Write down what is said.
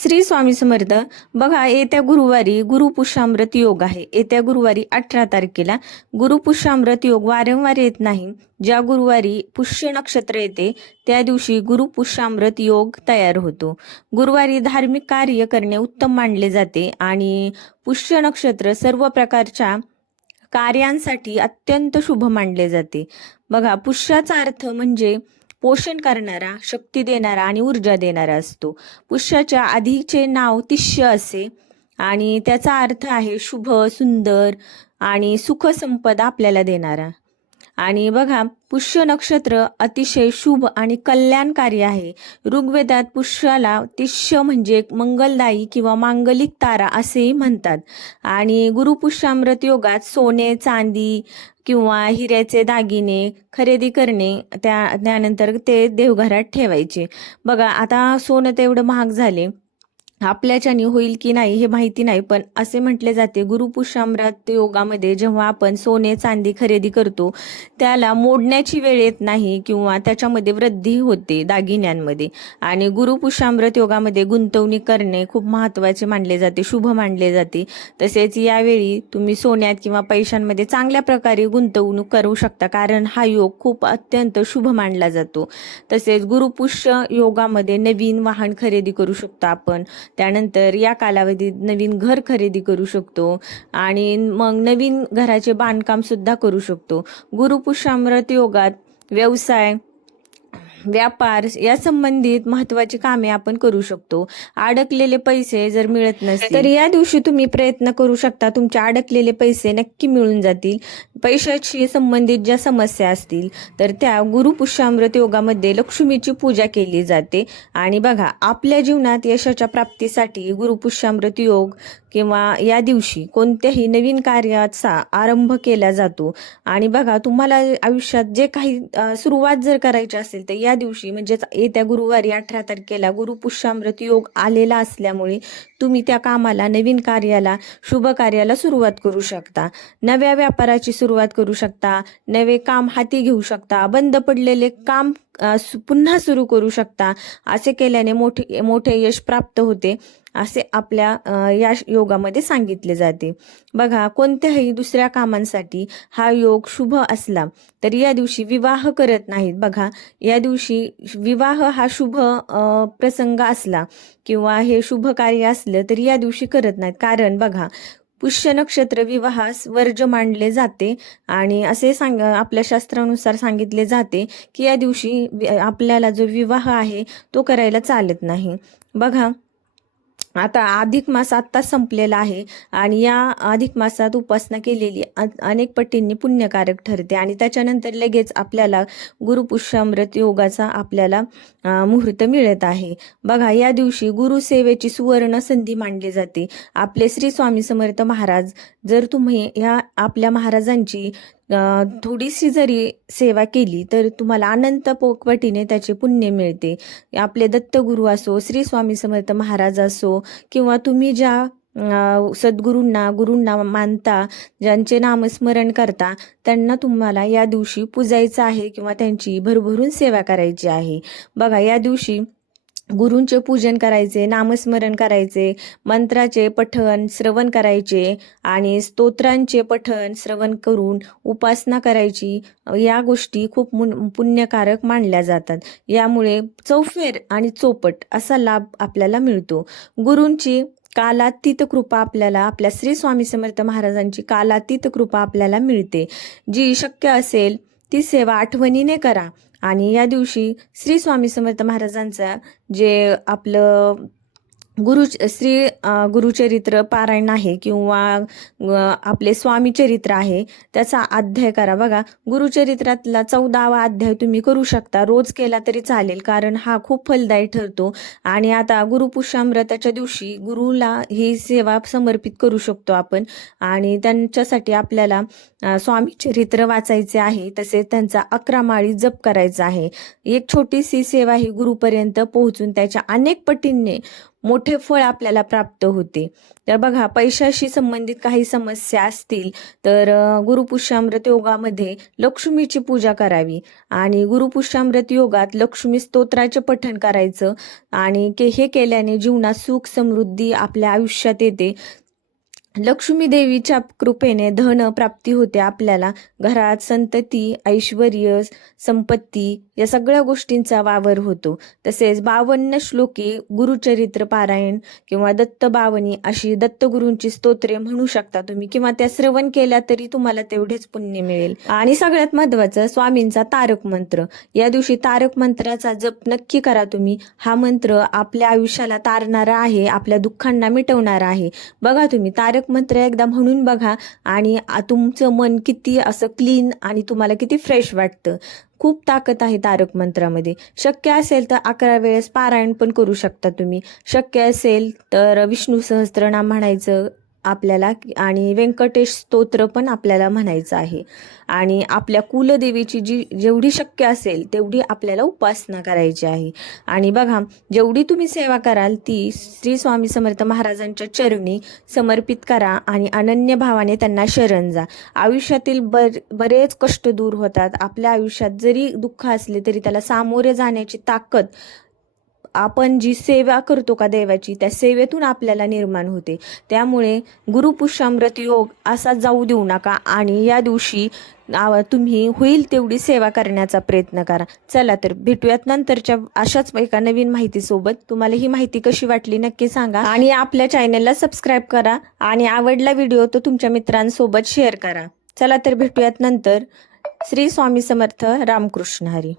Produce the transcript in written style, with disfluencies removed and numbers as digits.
श्री स्वामी समर्थ. बघा, येत्या गुरुवारी गुरुपुष्यामृत योग आहे. येत्या गुरुवारी 18 तारखेला गुरुपुष्यामृत योग वारंवार येत नाही. ज्या गुरुवारी पुष्य नक्षत्र येते त्या दिवशी गुरुपुष्यामृत योग तयार होतो. गुरुवारी धार्मिक कार्य करणे उत्तम मानले जाते आणि पुष्य नक्षत्र सर्व प्रकारच्या कार्यांसाठी अत्यंत शुभ मानले जाते. बघा, पुष्याचा अर्थ म्हणजे पोषण करणारा, शक्ती देणारा आणि ऊर्जा देणारा असतो. पुष्याच्या आधीचे नाव तिष्य असे आणि त्याचा अर्थ आहे शुभ, सुंदर आणि सुख संपदा आपल्याला देणारा. आणि बघा, पुष्य नक्षत्र अतिशय शुभ आणि कल्याणकारी आहे. ऋग्वेदात पुष्याला तिष्य म्हणजे मंगलदायी किंवा मांगलिक तारा असेही म्हणतात. आणि गुरुपुष्यामृत योगात सोने, चांदी किंवा हिऱ्याचे दागिने खरेदी करणे, त्यानंतर ते देवघरात ठेवायचे. बघा, आता सोनं तेवढं महाग झाले, आपल्याच्याने होईल की नाही हे माहिती नाही, पण असे म्हटले जाते गुरुपुष्यामृत योगामध्ये जेव्हा आपण सोने चांदी खरेदी करतो त्याला मोडण्याची वेळ येत नाही किंवा त्याच्यामध्ये वृद्धी होते दागिन्यांमध्ये. आणि गुरुपुष्यामृत योगामध्ये गुंतवणूक करणे खूप महत्त्वाचे मानले जाते, शुभ मानले जाते. तसेच यावेळी तुम्ही सोन्यात किंवा पैशांमध्ये चांगल्या प्रकारे गुंतवणूक करू शकता, कारण हा योग खूप अत्यंत शुभ मानला जातो. तसेच गुरुपुष्य योगामध्ये नवीन वाहन खरेदी करू शकतो आपण. त्यानंतर या कालावधीत नवीन घर खरेदी करू शकतो आणि मग नवीन घराचे बांधकाम सुद्धा करू शकतो. गुरुपुष्यामृत योगात व्यवसाय, व्यापार या संबंधित महत्वाची कामे आपण करू शकतो. अडकलेले पैसे जर मिळत नसतील तर या दिवशी तुम्ही प्रयत्न करू शकता, तुमचे अडकलेले पैसे नक्की मिळून जातील. पैशाशी संबंधित ज्या समस्या असतील तर त्या गुरुपुष्यामृत योगामध्ये लक्ष्मीची पूजा केली जाते. आणि बघा, आपल्या जीवनात यशाच्या प्राप्तीसाठी गुरुपुष्यामृत योग किंवा या दिवशी कोणत्याही नवीन कार्याचा आरंभ केला जातो. आणि बघा, तुम्हाला आयुष्यात जे काही सुरुवात जर करायची असेल तर या दिवशी म्हणजेच येत्या गुरुवारी 18 तारखेला गुरुपुष्यामृत योग आलेला असल्यामुळे तुम्ही त्या कामाला, नवीन कार्याला, शुभ कार्याला सुरुवात करू शकता. नव्या व्यापाराची सुरुवात करू शकता, नवे काम हाती घेऊ शकता, बंद पडलेले काम पुन्हा सुरू करू शकता. असे केल्याने मोठे यश प्राप्त होते असे आपल्या या योगामध्ये सांगितले जाते. बघा, कोणत्याही दुसऱ्या कामांसाठी हा योग शुभ असला तर या दिवशी विवाह करत नाहीत. बघा, या दिवशी विवाह हा शुभ प्रसंग असला किंवा हे शुभ कार्य असलं तर या दिवशी करत नाहीत, कारण बघा, पुष्य नक्षत्र विवाहास वर्ज मानले जाते आणि असे आपल्या शास्त्रानुसार सांगितले जाते की या दिवशी आपल्याला जो विवाह आहे तो करायला चालत नाही. बघा, आता अधिक मास आत्ताच संपलेला आहे आणि या अधिक मासात उपासना केलेली अनेक पटींनी पुण्यकारक ठरते आणि त्याच्यानंतर लगेच आपल्याला गुरुपुष्यामृत योगाचा आपल्याला मुहूर्त मिळत आहे. बघा, या दिवशी गुरुसेवेची सुवर्ण संधी मानली जाते. आपले श्री स्वामी समर्थ महाराज, जर तुम्ही या आपल्या महाराजांची थोडीशी जरी सेवा केली तर तुम्हाला अनंत पटीने त्याचे पुण्य मिळते. आपले दत्तगुरू असो, श्री स्वामी समर्थ महाराज असो किंवा तुम्ही ज्या गुरूंना मानता, ज्यांचे नामस्मरण करता, त्यांना तुम्हाला या दिवशी पूजायचं आहे किंवा त्यांची भरभरून सेवा करायची आहे. बघा, या दिवशी गुरूंचे पूजन करायचे, नामस्मरण करायचे, मंत्राचे पठण श्रवण करायचे आणि स्तोत्रांचे पठण श्रवण करून उपासना करायची. या गोष्टी खूप पुण्यकारक मानल्या जातात. यामुळे चौफेर आणि चौपट असा लाभ आपल्याला मिळतो. गुरूंची कालातीत कृपा आपल्याला, आपल्या श्री स्वामी समर्थ महाराजांची कालातीत कृपा आपल्याला मिळते. जी शक्य असेल ती सेवा आठवणीने करा. आणि या दिवशी श्री स्वामी समर्थ महाराजांचा जे आपलं गुरुचरित्र पारायण आहे किंवा आपले स्वामी चरित्र आहे त्याचा अध्याय करा. बघा, गुरुचरित्रातला 14वा अध्याय तुम्ही करू शकता, रोज केला तरी चालेल, कारण हा खूप फलदायी ठरतो. आणि आता गुरुपुष्यामृताच्या दिवशी गुरुला ही सेवा समर्पित करू शकतो आपण आणि त्यांच्यासाठी आपल्याला स्वामी चरित्र वाचायचे आहे, तसेच त्यांचा 11 माळी जप करायचा आहे. एक छोटीशी सेवा ही गुरुपर्यंत पोहोचून त्याच्या अनेक पटींनी मोठे फळ आपल्याला प्राप्त होते. तर बघा, पैशाशी संबंधित काही समस्या असतील तर गुरुपुष्यामृत योगामध्ये लक्ष्मीची पूजा करावी आणि गुरुपुष्यामृत योगात लक्ष्मी स्तोत्राचे पठण करायचं आणि हे केल्याने जीवनात सुख समृद्धी आपल्या आयुष्यात येते. लक्ष्मी देवीच्या कृपेने धन प्राप्ती होते. आपल्याला घरात संतती, ऐश्वर्य, संपत्ती या सगळ्या गोष्टींचा वावर होतो. तसेच 52 श्लोके गुरुचरित्र पारायण किंवा दत्त बावनी अशी दत्तगुरूंची स्तोत्रे म्हणू शकता तुम्ही, किंवा त्या श्रवण केल्या तरी तुम्हाला तेवढेच पुण्य मिळेल. आणि सगळ्यात महत्वाचं, स्वामींचा तारक मंत्र. या दिवशी तारक मंत्राचा जप नक्की करा तुम्ही. हा मंत्र आपल्या आयुष्याला तारणारा आहे, आपल्या दुःखांना मिटवणारा आहे. बघा तुम्ही तारक मंत्र एकदा म्हणून बघा आणि तुमचं मन किती असं क्लीन आणि तुम्हाला किती फ्रेश वाटतं. खूप ताकद आहे तारक मंत्रामध्ये. शक्य असेल तर 11 वेळेस पारायण पण करू शकता तुम्ही. शक्य असेल तर विष्णू सहस्त्रनाम म्हणायचं आपल्याला आणि व्यंकटेश स्तोत्र पण आपल्याला म्हणायचं आहे. आणि आपल्या कुलदेवीची जेवढी शक्य असेल तेवढी आपल्याला उपासना करायची आहे. आणि बघा, जेवढी तुम्ही सेवा कराल ती श्री स्वामी समर्थ महाराजांच्या चरणी समर्पित करा आणि अनन्य भावाने त्यांना शरण जा. आयुष्यातील बरेच कष्ट दूर होतात. आपल्या आयुष्यात जरी दुःख असले तरी त्याला सामोरे जाण्याची ताकद आपण जी सेवा करतो का देवाची, त्या सेवेतून आपल्याला निर्माण होते. त्यामुळे गुरुपुष्यामृत योग असा जाऊ देऊ नका आणि या दिवशी तुम्ही होईल तेवढी सेवा करण्याचा प्रयत्न करा. चला तर भेटूयात नंतरच्या अशाच एका नवीन माहितीसोबत. तुम्हाला ही माहिती कशी वाटली नक्की सांगा आणि आपल्या चॅनलला सबस्क्राईब करा आणि आवडला व्हिडिओ तर तुमच्या मित्रांसोबत शेअर करा. चला तर भेटूयात नंतर. श्री स्वामी समर्थ. रामकृष्ण हरी.